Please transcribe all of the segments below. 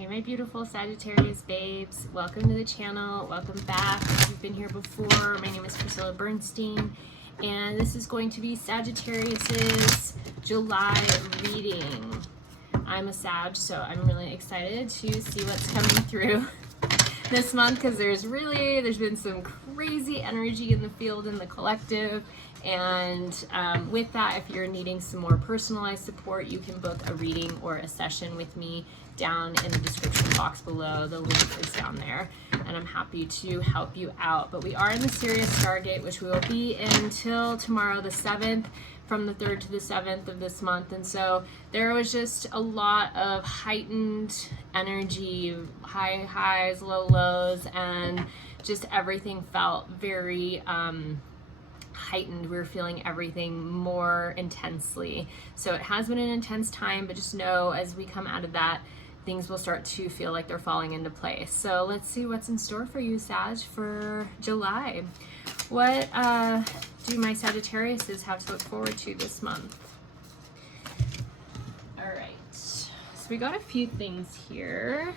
Hey my beautiful Sagittarius babes, welcome to the channel, welcome back. If you've been here before, my name is Priscilla Bernstein and this is going to be Sagittarius's July reading. I'm a Sag, so I'm really excited to see what's coming through this month because there's been some crazy energy in the field, in the collective. And with that, if you're needing some more personalized support, you can book a reading or a session with me down in the description box below. The link is down there and I'm happy to help you out. But we are in the Sirius Stargate, which we will be until tomorrow the 7th, from the 3rd to the 7th of this month. And so there was just a lot of heightened energy, high highs, low lows, and just everything felt very heightened. We were feeling everything more intensely. So it has been an intense time, but just know as we come out of that, things will start to feel like they're falling into place. So let's see what's in store for you, Sag, for July. What do my Sagittariuses have to look forward to this month? All right, so we got a few things here.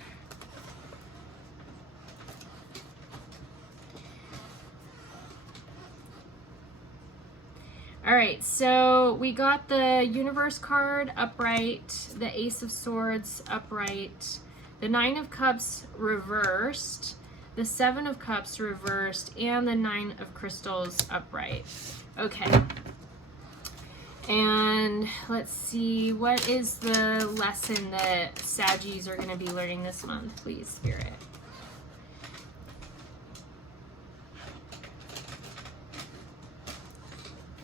All right, so we got the Universe card upright, the Ace of Swords upright, the Nine of Cups reversed, the Seven of Cups reversed, and the Nine of Crystals upright. Okay. And let's see, what is the lesson that Saggies are going to be learning this month, please, Spirit?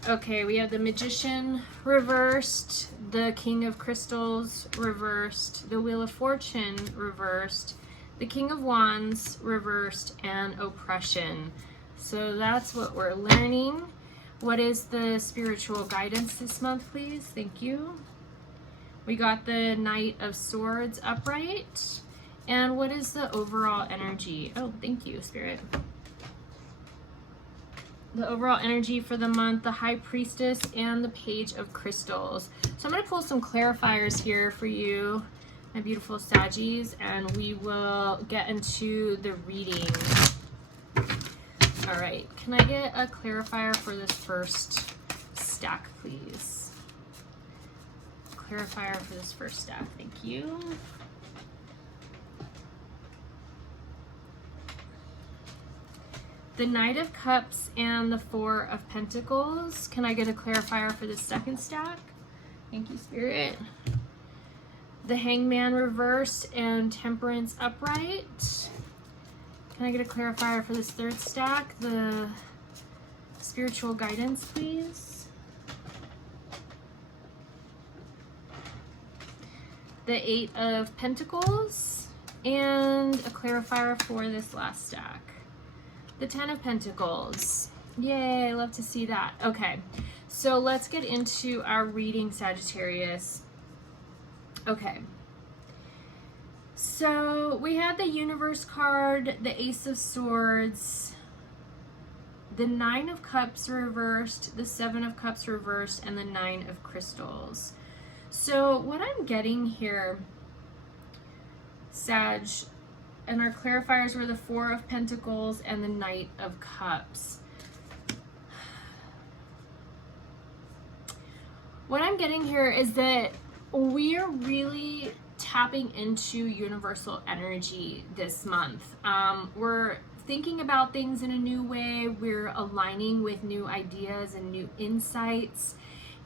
Okay, we have the Magician reversed, the King of Crystals reversed, the Wheel of Fortune reversed, the King of Wands reversed, and Oppression. So that's what we're learning. What is the spiritual guidance this month, please? Thank you. We got the Knight of Swords upright. And what is the overall energy? Oh, thank you, Spirit. The overall energy for the month, the High Priestess and the Page of Crystals. So I'm going to pull some clarifiers here for you, my beautiful Saggies, and we will get into the reading. All right, can I get a clarifier for this first stack, please? Clarifier for this first stack, thank you. The Knight of Cups and the Four of Pentacles. Can I get a clarifier for the second stack? Thank you, Spirit. The Hangman reversed and Temperance upright. Can I get a clarifier for this third stack? The spiritual guidance, please. The Eight of Pentacles and a clarifier for this last stack. The Ten of Pentacles. Yay, I love to see that. Okay, so let's get into our reading, Sagittarius. Okay. So we had the Universe card, the Ace of Swords, the Nine of Cups reversed, the Seven of Cups reversed, and the Nine of Crystals. So what I'm getting here, Sag, and our clarifiers were the Four of Pentacles and the Knight of Cups. What I'm getting here is that we're really tapping into universal energy this month. We're thinking about things in a new way. We're aligning with new ideas and new insights.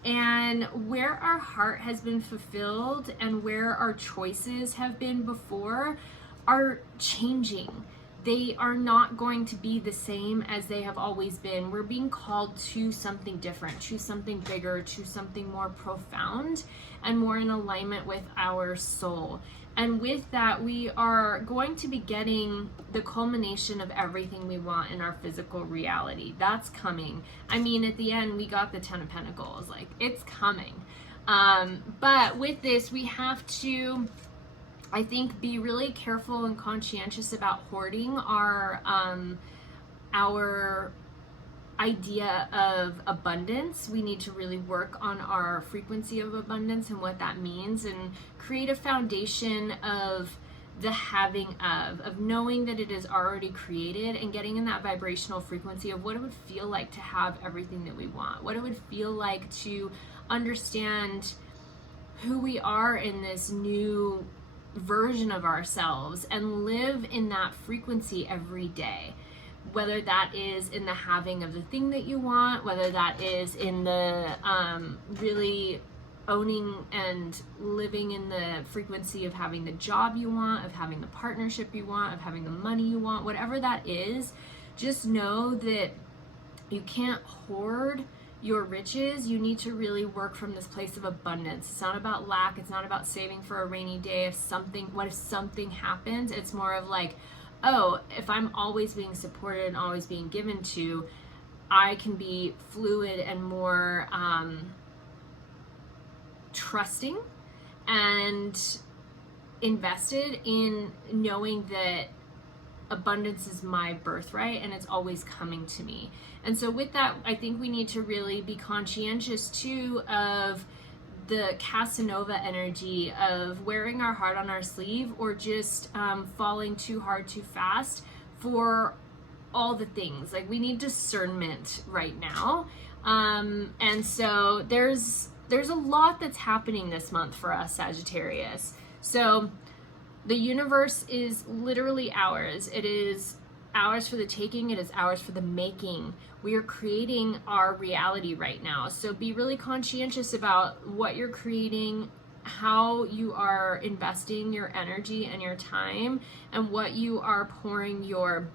And where our heart has been fulfilled and where our choices have been before are changing. They are not going to be the same as they have always been. We're being called to something different, to something bigger, to something more profound and more in alignment with our soul. And with that, we are going to be getting the culmination of everything we want in our physical reality. That's coming. I mean, at the end, we got the Ten of Pentacles. Like, it's coming. But with this, we have to, I think, be really careful and conscientious about hoarding our idea of abundance. We need to really work on our frequency of abundance and what that means, and create a foundation of the having of knowing that it is already created, and getting in that vibrational frequency of what it would feel like to have everything that we want, what it would feel like to understand who we are in this new version of ourselves and live in that frequency every day. Whether that is in the having of the thing that you want, whether that is in the really owning and living in the frequency of having the job you want, of having the partnership you want, of having the money you want, whatever that is, just know that you can't hoard your riches. You need to really work from this place of abundance. It's not about lack. It's not about saving for a rainy day. What if something happens? It's more of like, oh, if I'm always being supported and always being given to, I can be fluid and more trusting and invested in knowing that abundance is my birthright and it's always coming to me. And so with that, I think we need to really be conscientious too of the Casanova energy of wearing our heart on our sleeve, or just falling too hard too fast for all the things. Like, we need discernment right now. And so there's a lot that's happening this month for us, Sagittarius. So the universe is literally ours. It is ours for the taking. It is ours for the making. We are creating our reality right now. So be really conscientious about what you're creating, how you are investing your energy and your time, and what you are pouring your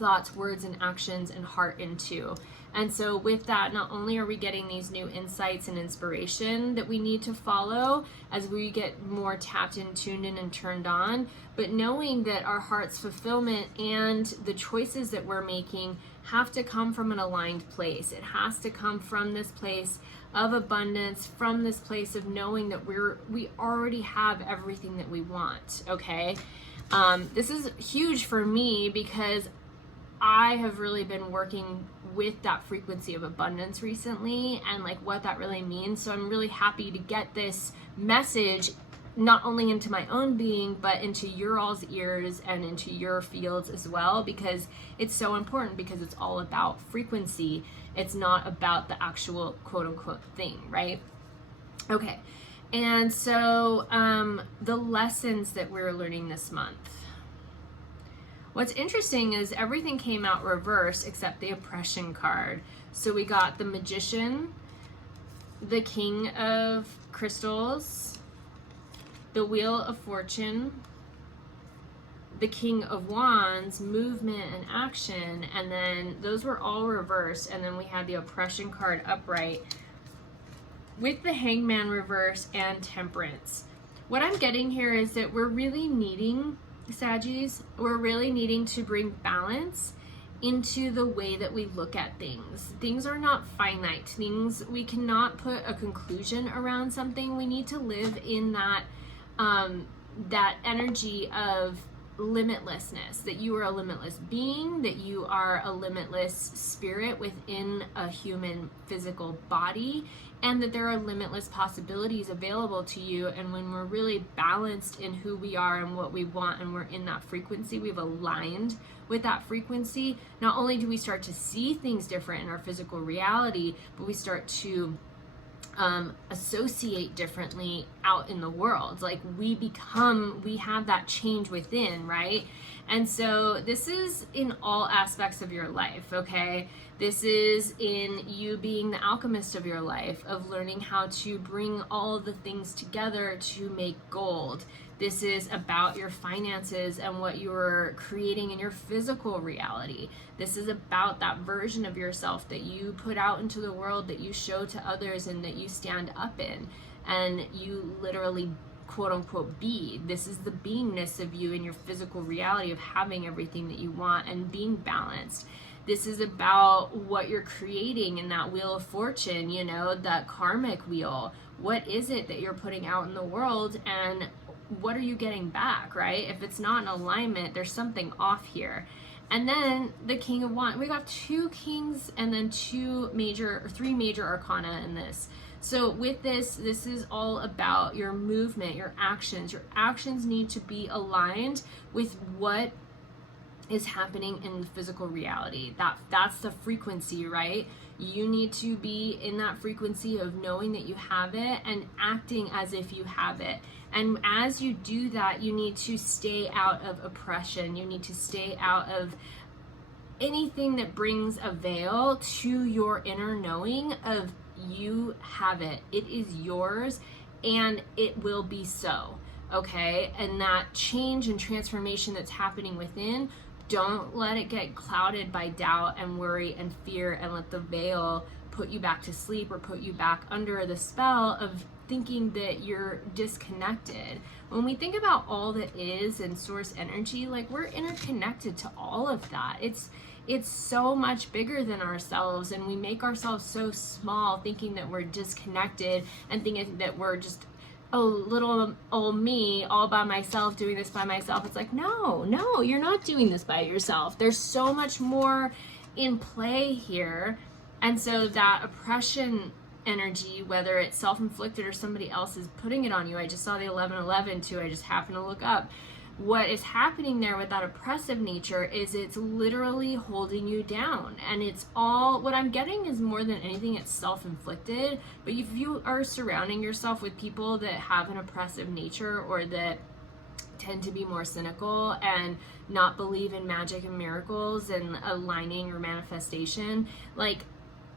thoughts, words, and actions and heart into. And so with that, not only are we getting these new insights and inspiration that we need to follow as we get more tapped in, tuned in, and turned on, but knowing that our heart's fulfillment and the choices that we're making have to come from an aligned place. It has to come from this place of abundance, from this place of knowing that we already have everything that we want, okay? This is huge for me because I have really been working with that frequency of abundance recently, and like what that really means. So I'm really happy to get this message not only into my own being, but into your all's ears and into your fields as well, because it's so important, because it's all about frequency. It's not about the actual quote unquote thing, right? Okay. And so the lessons that we're learning this month. What's interesting is everything came out reverse except the oppression card. So we got the Magician, the King of Crystals, the Wheel of Fortune, the King of Wands, movement and action, and then those were all reversed, and then we had the oppression card upright with the Hangman reverse and Temperance. What I'm getting here is that we're really needing, Saggies, we're really needing to bring balance into the way that we look at things. Things are not finite. Things, we cannot put a conclusion around something. We need to live in that that energy of limitlessness, that you are a limitless being, that you are a limitless spirit within a human physical body, and that there are limitless possibilities available to you. And when we're really balanced in who we are and what we want, and we're in that frequency, we've aligned with that frequency, not only do we start to see things different in our physical reality, but we start to associate differently out in the world. Like we have that change within, right? And so this is in all aspects of your life, okay? This is in you being the alchemist of your life, of learning how to bring all the things together to make gold. This is about your finances and what you're creating in your physical reality. This is about that version of yourself that you put out into the world, that you show to others, and that you stand up in, and you literally quote unquote be. This is the beingness of you in your physical reality of having everything that you want and being balanced. This is about what you're creating in that Wheel of Fortune, you know, that karmic wheel. What is it that you're putting out in the world, and what are you getting back, right? If it's not in alignment, there's something off here. And then the King of Wands. We got two kings and then three major arcana in this. So with this is all about your movement, your actions. Your actions need to be aligned with what is happening in the physical reality. That's the frequency, right? You need to be in that frequency of knowing that you have it and acting as if you have it. And as you do that, you need to stay out of oppression. You need to stay out of anything that brings a veil to your inner knowing of you have it. It is yours and it will be so. Okay? And that change and transformation that's happening within, don't let it get clouded by doubt and worry and fear, and let the veil put you back to sleep or put you back under the spell of thinking that you're disconnected. When we think about all that is in source energy, like, we're interconnected to all of that. It's so much bigger than ourselves, and we make ourselves so small thinking that we're disconnected and thinking that we're just, oh, little old me all by myself doing this by myself. It's like, no, you're not doing this by yourself. There's so much more in play here. And so that oppression energy, whether it's self-inflicted or somebody else is putting it on you. I just saw the 1111 too. I just happened to look up. What is happening there with that oppressive nature is it's literally holding you down. And it's all, what I'm getting is more than anything, it's self-inflicted. But if you are surrounding yourself with people that have an oppressive nature, or that tend to be more cynical and not believe in magic and miracles and aligning or manifestation, like,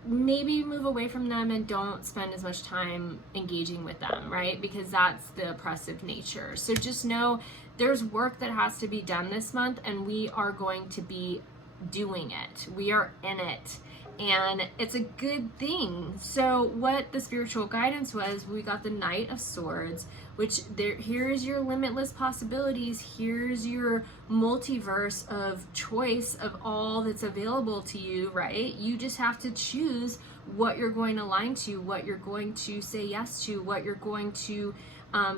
maybe move away from them and don't spend as much time engaging with them, right? Because that's the oppressive nature. So just know there's work that has to be done this month, and we are going to be doing it. We are in it, and it's a good thing. So what the spiritual guidance was, we got the Knight of Swords, which here's your limitless possibilities. Here's your multiverse of choice of all that's available to you, right? You just have to choose what you're going to align to, what you're going to say yes to, what you're going to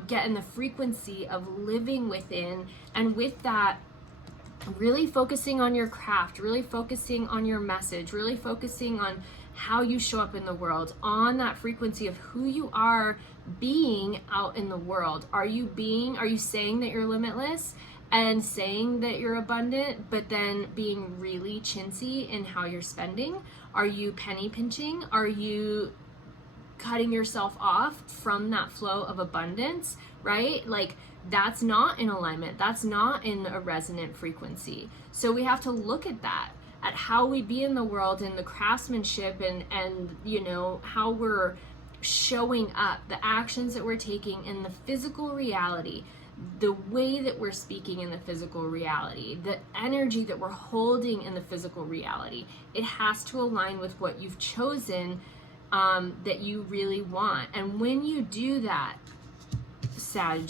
get in the frequency of living within. And with that, really focusing on your craft, really focusing on your message, really focusing on how you show up in the world, on that frequency of who you are being out in the world. Are you saying that you're limitless and saying that you're abundant, but then being really chintzy in how you're spending? Are you penny pinching? Are you cutting yourself off from that flow of abundance, right? Like, that's not in alignment. That's not in a resonant frequency. So we have to look at that, at how we be in the world, and the craftsmanship, and you know, how we're showing up, the actions that we're taking in the physical reality, the way that we're speaking in the physical reality, the energy that we're holding in the physical reality. It has to align with what you've chosen, that you really want. And when you do that, Sag,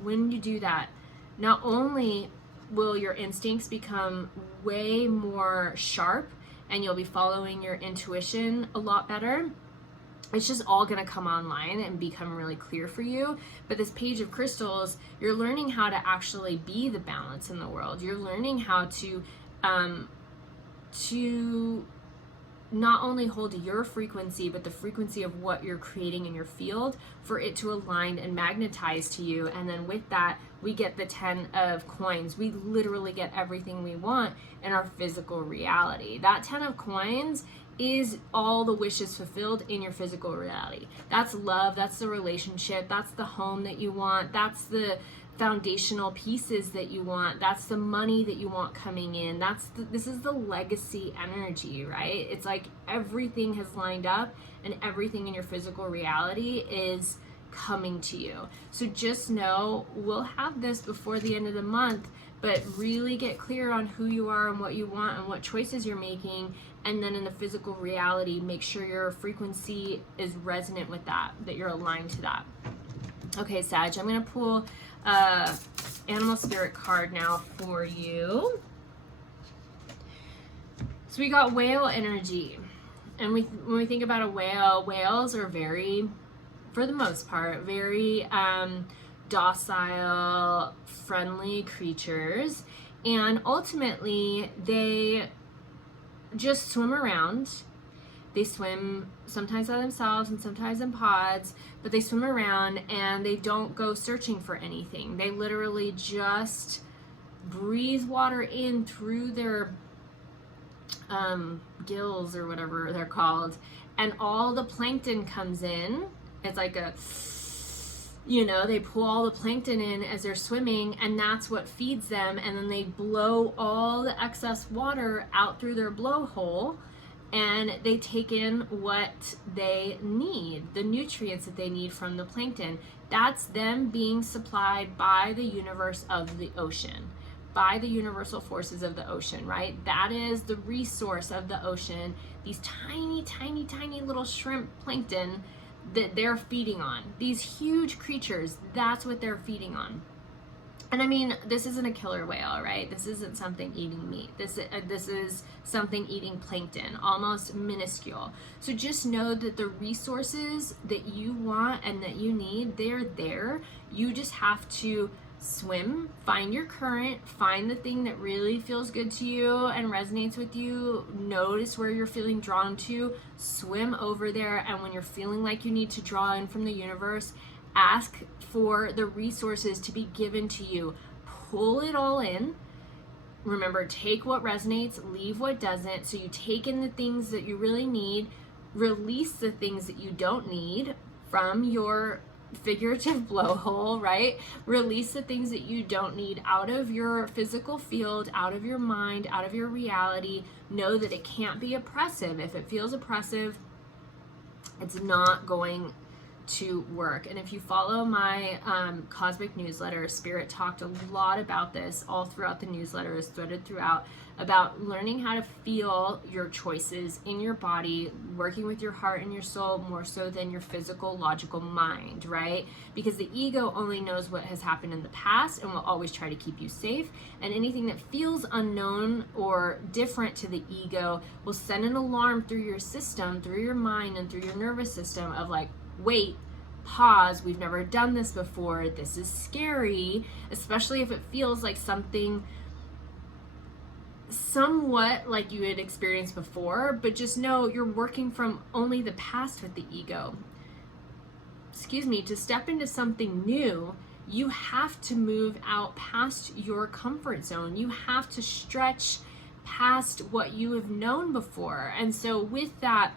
when you do that, not only will your instincts become way more sharp and you'll be following your intuition a lot better, it's just all going to come online and become really clear for you. But this Page of Crystals, you're learning how to actually be the balance in the world. You're learning how to not only hold your frequency, but the frequency of what you're creating in your field, for it to align and magnetize to you. And then with that, we get the 10 of coins. We literally get everything we want in our physical reality. That 10 of coins is all the wishes fulfilled in your physical reality. That's love, that's the relationship, that's the home that you want, that's the foundational pieces that you want, that's the money that you want coming in, this is the legacy energy, right? It's like everything has lined up and everything in your physical reality is coming to you. So just know we'll have this before the end of the month, but really get clear on who you are and what you want and what choices you're making. And then in the physical reality, make sure your frequency is resonant with that you're aligned to that. Okay, Sag, I'm going to pull animal spirit card now for you. So we got whale energy. And when we think about a whale, whales are very, for the most part, very docile, friendly creatures. And ultimately, they just swim around They swim sometimes by themselves and sometimes in pods, but they swim around and they don't go searching for anything. They literally just breathe water in through their gills or whatever they're called, and all the plankton comes in. It's like a, you know, they pull all the plankton in as they're swimming, and that's what feeds them, and then they blow all the excess water out through their blowhole, and they take in what they need, the nutrients that they need from the plankton. That's them being supplied by the universe of the ocean, by the universal forces of the ocean, right? That is the resource of the ocean, these tiny, tiny, tiny little shrimp plankton that they're feeding on. These huge creatures, that's what they're feeding on. And I mean, this isn't a killer whale, right? This isn't something eating meat. This is something eating plankton, almost minuscule. So just know that the resources that you want and that you need, they're there. You just have to swim, find your current, find the thing that really feels good to you and resonates with you, notice where you're feeling drawn to, swim over there, and when you're feeling like you need to draw in from the universe, ask for the resources to be given to you. Pull it all in. Remember, take what resonates, leave what doesn't. So you take in the things that you really need, release the things that you don't need from your figurative blowhole, right? Release the things that you don't need out of your physical field, out of your mind, out of your reality. Know that it can't be oppressive. If it feels oppressive, it's not going to work. And if you follow my cosmic newsletter, Spirit talked a lot about this all throughout the newsletter, is threaded throughout, about learning how to feel your choices in your body, working with your heart and your soul more so than your physical, logical mind, right? Because the ego only knows what has happened in the past and will always try to keep you safe. And anything that feels unknown or different to the ego will send an alarm through your system, through your mind and through your nervous system of like, wait, pause, we've never done this before, this is scary, especially if it feels like something somewhat like you had experienced before. But just know you're working from only the past with the ego. To step into something new, you have to move out past your comfort zone. You have to stretch past what you have known before. And so with that,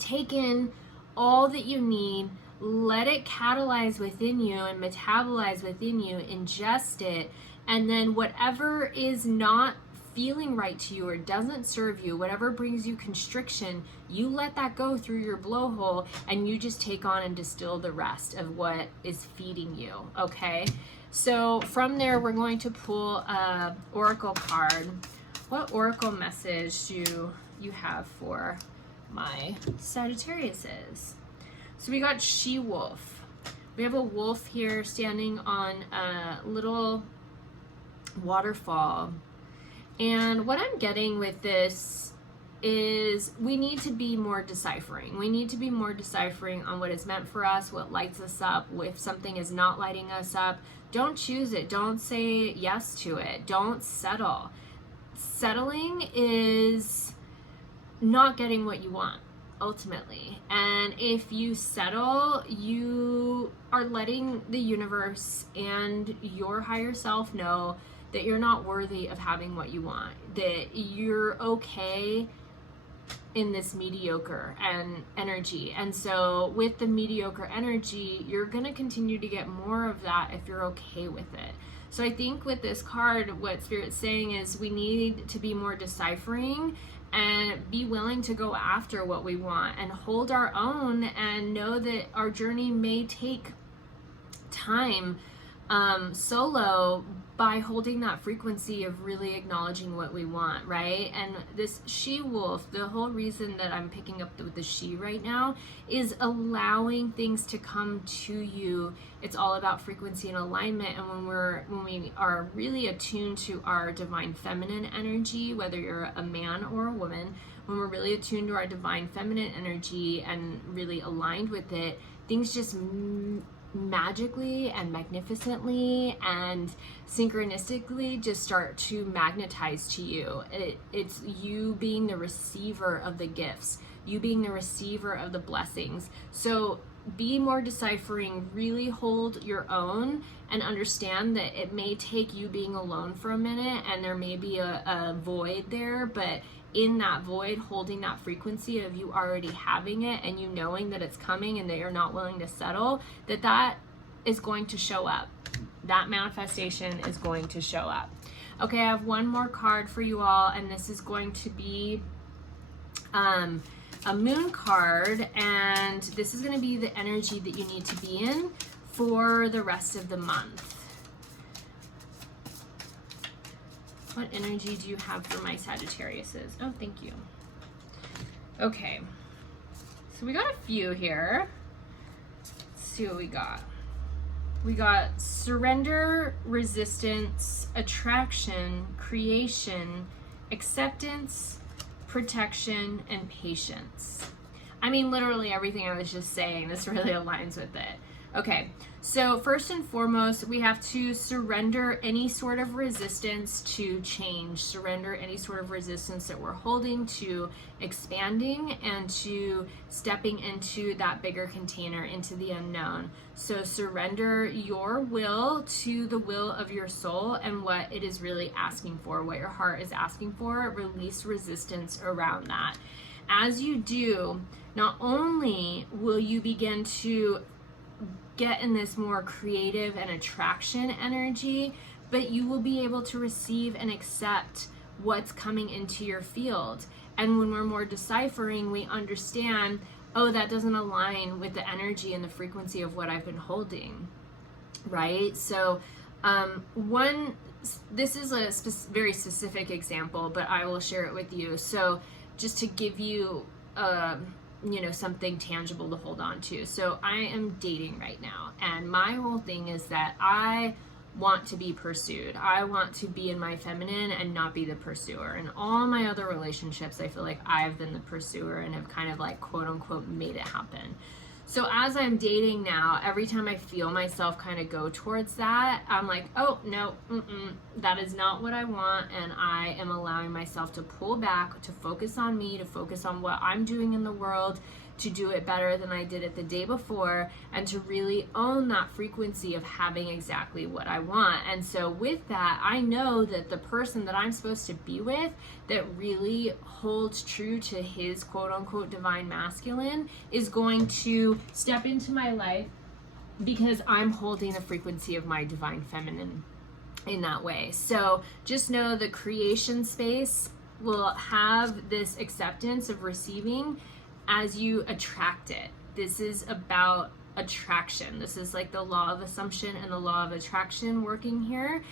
take in all that you need, let it catalyze within you and metabolize within you, ingest it, and then whatever is not feeling right to you or doesn't serve you, whatever brings you constriction, you let that go through your blowhole, and you just take on and distill the rest of what is feeding you, okay? So from there, we're going to pull a oracle card. What oracle message do you have for my Sagittariuses? So we got she-wolf. We have a wolf here standing on a little waterfall. And what I'm getting with this is we need to be more deciphering. We need to be more deciphering on what is meant for us, what lights us up. If something is not lighting us up, don't choose it. Don't say yes to it. Don't settle. Settling is not getting what you want, ultimately. And if you settle, you are letting the universe and your higher self know that you're not worthy of having what you want, that you're okay in this mediocre energy. And so with the mediocre energy, you're going to continue to get more of that if you're okay with it. So I think with this card, what Spirit's saying is we need to be more deciphering and be willing to go after what we want and hold our own, and know that our journey may take time solo, by holding that frequency of really acknowledging what we want, right? And this she-wolf, the whole reason that I'm picking up the she right now is allowing things to come to you. It's all about frequency and alignment. And when we are really attuned to our divine feminine energy, whether you're a man or a woman, when we're really attuned to our divine feminine energy and really aligned with it, things just magically and magnificently and synchronistically just start to magnetize to you. It's you being the receiver of the gifts. you being the receiver of the blessings. So be more deciphering, really hold your own, and understand that it may take you being alone for a minute, and there may be a void there, but in that void, holding that frequency of you already having it and you knowing that it's coming and that you're not willing to settle, that is going to show up. That manifestation is going to show up. Okay, I have one more card for you all, and this is going to be a moon card, and this is going to be the energy that you need to be in for the rest of the month. What energy do you have for my Sagittariuses? Oh, thank you. Okay, so we got a few here. Let's see what we got. We got surrender, resistance, attraction, creation, acceptance, protection, and patience. I mean, literally everything I was just saying, this really aligns with it. Okay, so first and foremost, we have to surrender any sort of resistance to change, surrender any sort of resistance that we're holding to expanding and to stepping into that bigger container, into the unknown. So surrender your will to the will of your soul and what it is really asking for, what your heart is asking for. Release resistance around that. As you do, not only will you begin to get in this more creative and attraction energy, but you will be able to receive and accept what's coming into your field. And when we're more deciphering, we understand, oh, that doesn't align with the energy and the frequency of what I've been holding, right? So this is a very specific example, but I will share it with you. So just to give you something tangible to hold on to. So I am dating right now, and my whole thing is that I want to be pursued. I want to be in my feminine and not be the pursuer. In all my other relationships, I feel like I've been the pursuer and have kind of like quote unquote made it happen. So as I'm dating now, every time I feel myself kind of go towards that, I'm like, oh no, that is not what I want, and I am allowing myself to pull back, to focus on me, to focus on what I'm doing in the world, to do it better than I did it the day before, and to really own that frequency of having exactly what I want. And so with that, I know that the person that I'm supposed to be with that really holds true to his quote unquote divine masculine is going to step into my life because I'm holding the frequency of my divine feminine in that way. So just know the creation space will have this acceptance of receiving as you attract it. This is about attraction. This is like the law of assumption and the law of attraction working here.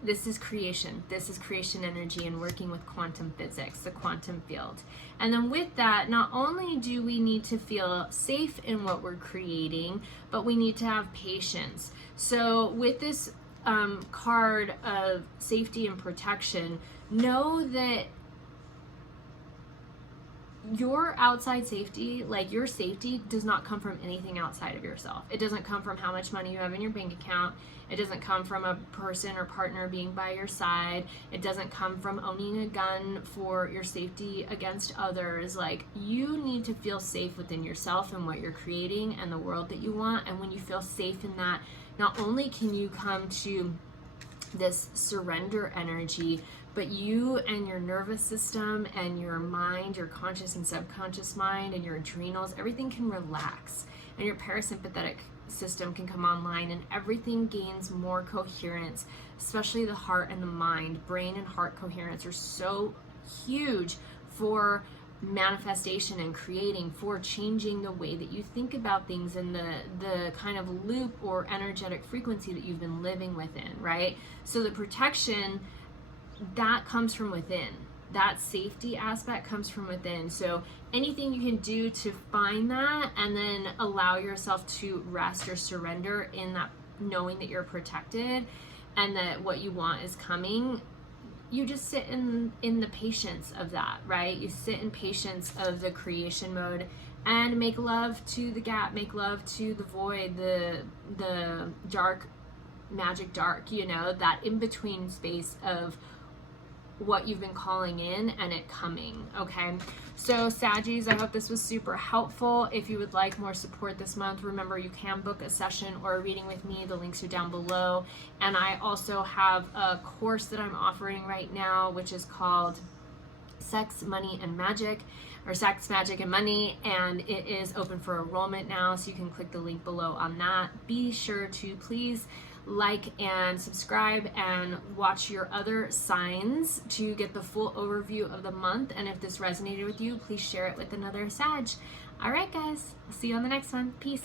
This is creation. This is creation energy and working with quantum physics, the quantum field. And then with that, not only do we need to feel safe in what we're creating, but we need to have patience. So with this card of safety and protection, know that your outside safety, like your safety, does not come from anything outside of yourself. It doesn't come from how much money you have in your bank account. It doesn't come from a person or partner being by your side. It doesn't come from owning a gun for your safety against others. Like, you need to feel safe within yourself and what you're creating and the world that you want. And when you feel safe in that, not only can you come to this surrender energy, but you and your nervous system and your mind, your conscious and subconscious mind and your adrenals, everything can relax, and your parasympathetic system can come online, and everything gains more coherence, especially the heart and the mind. Brain and heart coherence are so huge for manifestation and creating, for changing the way that you think about things and the kind of loop or energetic frequency that you've been living within, right? So the protection, that comes from within. That safety aspect comes from within. So anything you can do to find that and then allow yourself to rest or surrender in that, knowing that you're protected and that what you want is coming, you just sit in the patience of that, right? You sit in patience of the creation mode and make love to the gap, make love to the void, the dark, magic dark, that in-between space of what you've been calling in and it coming, okay? So Saggies, I hope this was super helpful. If you would like more support this month, remember you can book a session or a reading with me. The links are down below. And I also have a course that I'm offering right now, which is called Sex, Money, and Magic, or Sex, Magic, and Money, and it is open for enrollment now, so you can click the link below on that. Be sure to please like and subscribe and watch your other signs to get the full overview of the month. And if this resonated with you, please share it with another Sag. All right, guys, I'll see you on the next one. Peace.